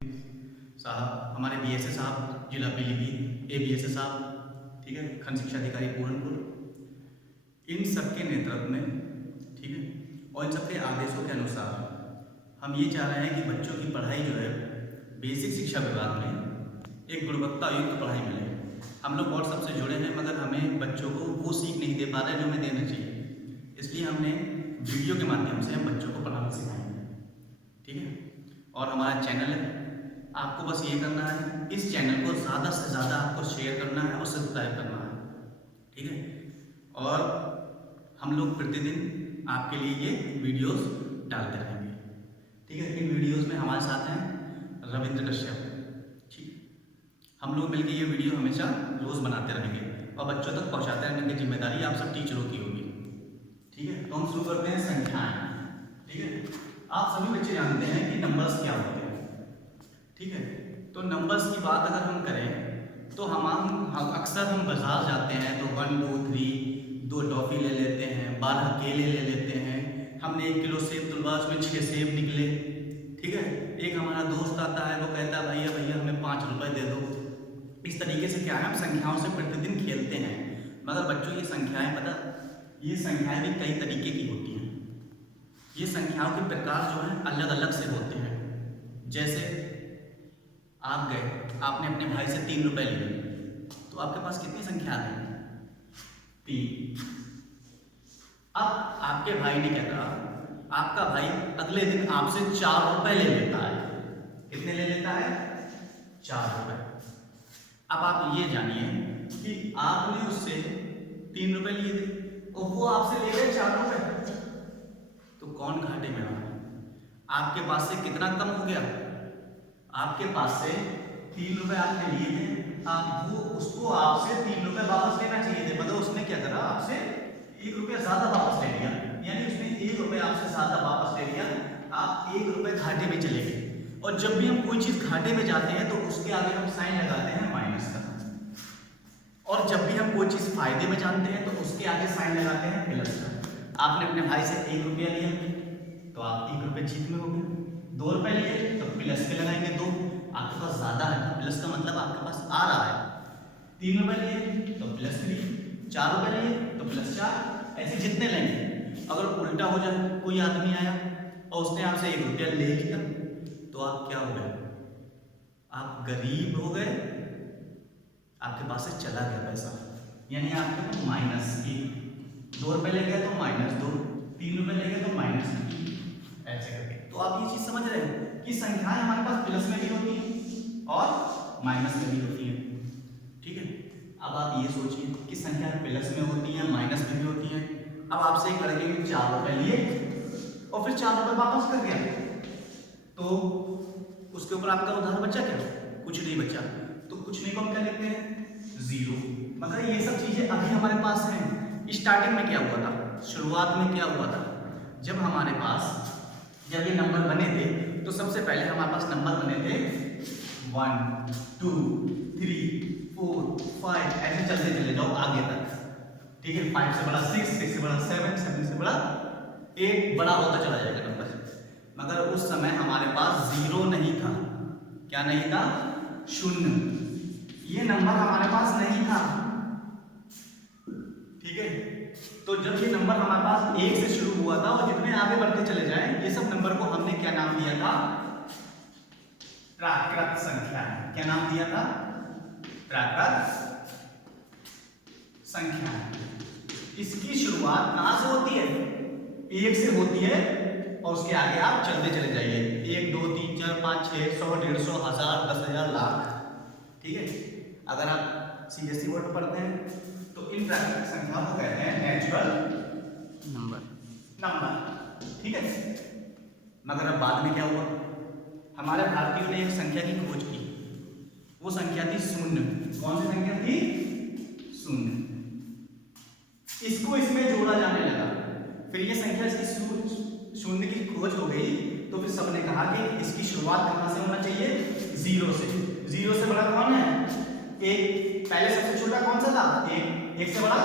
साहब, हमारे बीएसए साहब जिला पीलीभीत, एबीएसए साहब, ठीक है, खंड शिक्षा अधिकारी पूरनपुर, इन सबके नेतृत्व में, ठीक है, और इन सबके आदेशों के अनुसार हम ये चाह रहे हैं कि बच्चों की पढ़ाई जो है बेसिक शिक्षा विभाग में एक गुणवत्ता युक्त पढ़ाई मिले। हम लोग व्हाट्सएप से जुड़े हैं मगर हमें बच्चों को वो सीख नहीं दे पा रहे जो हमें देना चाहिए, इसलिए हमने वीडियो के माध्यम से हम बच्चों को पढ़ाना सिखाएंगे, ठीक है। और हमारा चैनल है, आपको बस ये करना है, इस चैनल को ज़्यादा से ज़्यादा आपको शेयर करना है और सब्सक्राइब करना है, ठीक है। और हम लोग प्रतिदिन आपके लिए ये वीडियोस डालते रहेंगे, ठीक है। इन वीडियोस में हमारे साथ हैं रविंद्र कश्यप, ठीक। हम लोग मिलकर ये वीडियो हमेशा रोज़ बनाते रहेंगे और बच्चों तक पहुंचाते रहने की जिम्मेदारी आप सब टीचरों की होगी, ठीक है। तो हम शुरू करते हैं संख्याएं, ठीक है। आप सभी बच्चे जानते हैं कि नंबर्स क्या होते हैं, ठीक है। तो नंबर्स की बात अगर हम करें तो हम अक्सर हम बाजार जाते हैं तो 1 2 3 2 टॉफ़ी ले लेते हैं, 12 केले ले लेते हैं, हमने 1 किलो सेब तुलवा उसमें 6 सेब निकले, ठीक है। एक हमारा दोस्त आता है, वो कहता है भैया भैया हमें 5 रुपये दे दो। इस तरीके से क्या है, हम संख्याओं से प्रतिदिन खेलते हैं। मगर बच्चों ये संख्याएं पता, ये संख्याएं भी कई तरीके की होती हैं। ये संख्याओं के प्रकार जो हैं अलग अलग से होते हैं। जैसे आप गए, आपने अपने भाई से 3 रुपये लिए, तो आपके पास कितनी संख्या है? 3। अब आपके भाई ने क्या कहा, आपका भाई अगले दिन आपसे 4 रुपये ले लेता है। कितने ले लेता है? 4 रुपये। अब आप ये जानिए कि आपने उससे 3 रुपये लिए थे और वो आपसे ले गए 4 रुपये, तो कौन घाटे में रहा? आपके पास से कितना कम हो गया? आपके पास से 3 रुपये आपने लिए थे, आप वो उसको आपसे 3 रुपये वापस लेना चाहिए थे, मगर उसने क्या करा, आपसे 1 रुपया ज़्यादा वापस ले लिया। यानी उसने 1 रुपया आपसे ज़्यादा वापस ले लिया, आप 1 रुपये घाटे में चले गए। और जब भी हम कोई चीज़ घाटे में जाते हैं तो उसके आगे हम साइन लगाते हैं माइनस का, और जब भी हम कोई चीज़ फायदे में जानते हैं तो उसके आगे साइन लगाते हैं प्लस का। आपने अपने भाई से 1 रुपया लिया तो आप 1 रुपये जीत में हो गए। 2 रुपये लिए तो प्लस पे लगाएंगे 2, आपके पास ज़्यादा है ना, प्लस का मतलब आपके पास आ रहा है। 3 रुपये लिए तो प्लस 3, 4 रुपये लिए तो प्लस 4, ऐसे जितने लेंगे। अगर उल्टा हो जाए, कोई आदमी आया और उसने आपसे 1 रुपया ले लिया, तो आप क्या हो गए? आप गरीब हो गए, आपके पास से चला गया पैसा, यानी आपके पास माइनस 1। 2 रुपये ले गए तो -2, 3 रुपये ले गए तो -3, ऐसे करके। तो आप ये चीज समझ रहे हैं कि संख्याएं हमारे पास प्लस में भी होती हैं और माइनस में भी होती हैं, ठीक है। अब आप ये सोचिए कि संख्याएं प्लस में होती हैं, माइनस में भी होती हैं। अब आपसे एक लड़के ने 4 रुपये लिए और फिर 4 रुपये वापस कर गया, तो उसके ऊपर आपका उधार बचा क्या? कुछ नहीं बचा। तो कुछ नहीं को हम क्या लिखते हैं? 0। मगर ये सब चीजें अभी हमारे पास हैं। स्टार्टिंग में क्या हुआ था, शुरुआत में क्या हुआ था, जब हमारे पास जब ये नंबर बने थे तो सबसे पहले हमारे पास नंबर बने थे 1 2 3 4 5, ऐसे चलते चले जाओ आगे तक, ठीक है। 5 से बड़ा 6, 6 से बड़ा 7, 7 से बड़ा 8, बड़ा होता चला जाएगा नंबर। मगर उस समय हमारे पास 0 नहीं था। क्या नहीं था? 0। ये नंबर हमारे पास नहीं था, ठीक है। तो जब ये नंबर हमारे पास 1 से शुरू हुआ था और जितने आगे बढ़ते चले जाएं, ये सब नंबर को हमने क्या नाम दिया था? प्राकृत संख्या। क्या नाम दिया था? प्राकृत संख्या। इसकी शुरुआत कहां से होती है? 1 से होती है और उसके आगे आप चलते चले जाइए, 1 2 3 4 5 6 100 150 1000 10,000 लाख, ठीक है। अगर आप सीबीएसई बोर्ड पढ़ते हैं तो इन प्राकृतिक संख्याओं को कहते हैं नेचुरल नंबर, ठीक है। मगर अब बाद में क्या हुआ, हमारे भारतीयों ने एक संख्या की खोज की, वो संख्या थी 0। कौन सी संख्या थी? 0। इसको इसमें जोड़ा जाने लगा, फिर ये संख्या इसकी 0 की खोज हो गई, तो फिर सबने कहा कि इसकी शुरुआत कहां से होना चाहिए? 0 से। 0 से बड़ा कौन है? 1। पहले सबसे छोटा कौन सा था? 1। 1 से बड़ा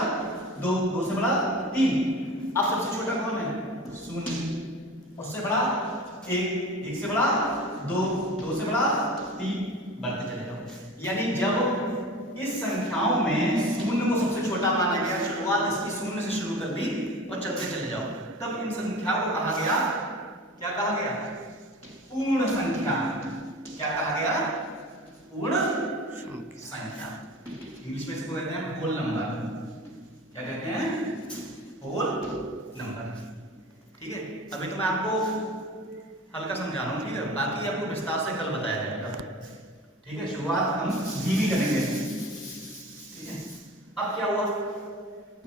2, 2 से बड़ा 3। अब सबसे छोटा कौन है? 0। उससे बड़ा 1, 1 से बड़ा 2, 2 से बड़ा यानी जब इस संख्याओं में शून्य को सबसे छोटा माना गया, शुरुआत इसकी शून्य से शुरू कर दी और चलते चले जाओ, तब इन संख्या को कहा गया, क्या कहा गया? पूर्ण संख्या। क्या कहा गया? पूर्ण संख्या। इंग्लिश में इसको कहते हैं होल नंबर। क्या कहते हैं? Whole number. ठीक है, अभी तो मैं आपको हल्का समझा रहा हूँ, ठीक है, बाकी आपको विस्तार से कल बताया जाएगा। ठीक है, शुरुआत हम धीमी करेंगे। ठीक है, अब क्या हुआ,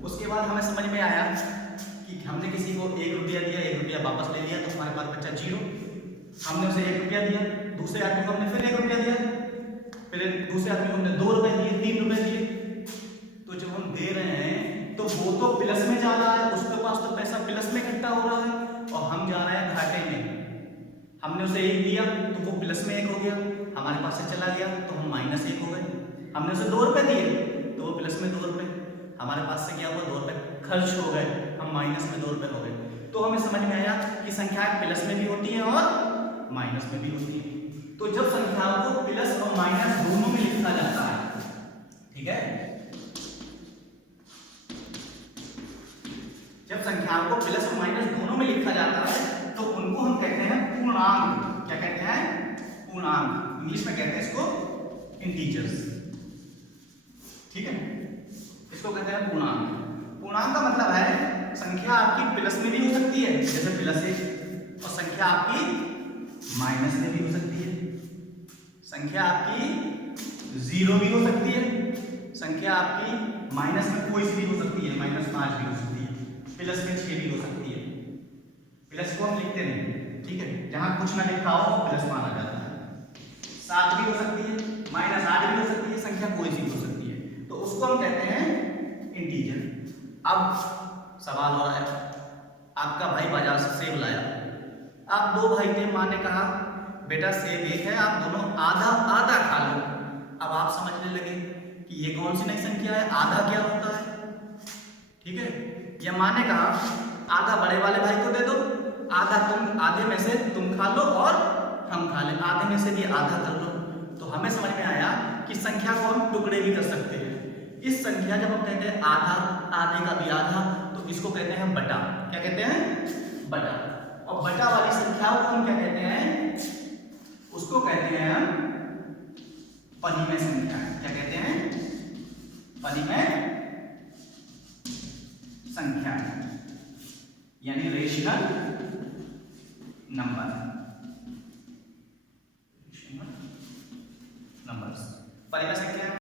उसके बाद हमें समझ में आया कि हमने किसी को 1 रुपया दिया, 1 रुपया वापस ले लिया, तो हमारे पास बचा 0। हमने उसे 1 रुपया दिया, दूसरे आदमी को हमने फिर 1 रुपया दिया, फिर दूसरे आदमी को हमने 2 रुपए दिए, 3 रुपए दिए। तो जब हम दे रहे हैं तो वो तो प्लस में जा रहा है, उसके पास तो पैसा प्लस में इकट्ठा हो रहा है, और हम जा रहे हैं घाटे में। हमने उसे 1 दिया तो वो प्लस में 1 हो गया, हमारे पास से चला गया तो हम -1 हो गए। हमने उसे 2 रुपए दिए तो वो प्लस में 2 रुपए, हमारे पास से क्या हुआ? 2 रुपए खर्च हो गए, हम माइनस में 2 रुपए हो गए। तो हमें समझ में आया कि संख्याएं प्लस में भी होती हैं और माइनस में भी होती हैं। तो जब संख्याओं को प्लस और माइनस दोनों में लिखा जाता है, ठीक है, जब संख्याओं को प्लस और माइनस दोनों में लिखा जाता है तो उनको हम कहते हैं पूर्णांक। क्या कहते हैं? पूर्णांक। इंग्लिश में कहते हैं इसको इंटीजर्स। ठीक है, इसको कहते हैं पूर्णांक। पूर्णांक का मतलब है संख्या आपकी प्लस में भी हो सकती है, जैसे +1, और संख्या आपकी माइनस में भी हो सकती है, संख्या आपकी 0 भी हो सकती है, संख्या आपकी माइनस में कोई सी भी हो सकती है, -5 भी हो सकती है, प्लस में 6 भी हो सकती है। प्लस को हम लिखते नहीं, ठीक है, जहां कुछ ना लिखा हो वो प्लस माना जाता है। 7 भी हो सकती है, -8 भी हो सकती है, संख्या कोई सी भी हो सकती है, तो उसको हम कहते हैं इंटीजर। अब सवाल हो रहा है, आपका भाई बाजार से सेब लाया, आप 2 भाई थे, माँ ने कहा बेटा सेब 1 है, आप दोनों आधा आधा खा लो। अब आप समझने लगे कि ये कौन सी नई संख्या है, आधा क्या होता है। ठीक है, या माँ ने कहा आधा बड़े वाले भाई को दे दो, आधा तुम, आधे में से तुम खा लो और हम खा लें, आधे में से भी आधा कर लो। तो हमें समझ में आया कि संख्या को हम टुकड़े भी कर सकते हैं। इस संख्या जब हम कहते हैं आधा, आधे का भी आधा, तो इसको कहते हैं बटा। क्या कहते हैं? बटा। और बटा वाली संख्याओं को हम क्या कहते हैं? उसको कहते हैं हम परिमेय संख्या। क्या कहते हैं? परिमेय संख्या, यानी रेशनल नंबर। परिमेय संख्या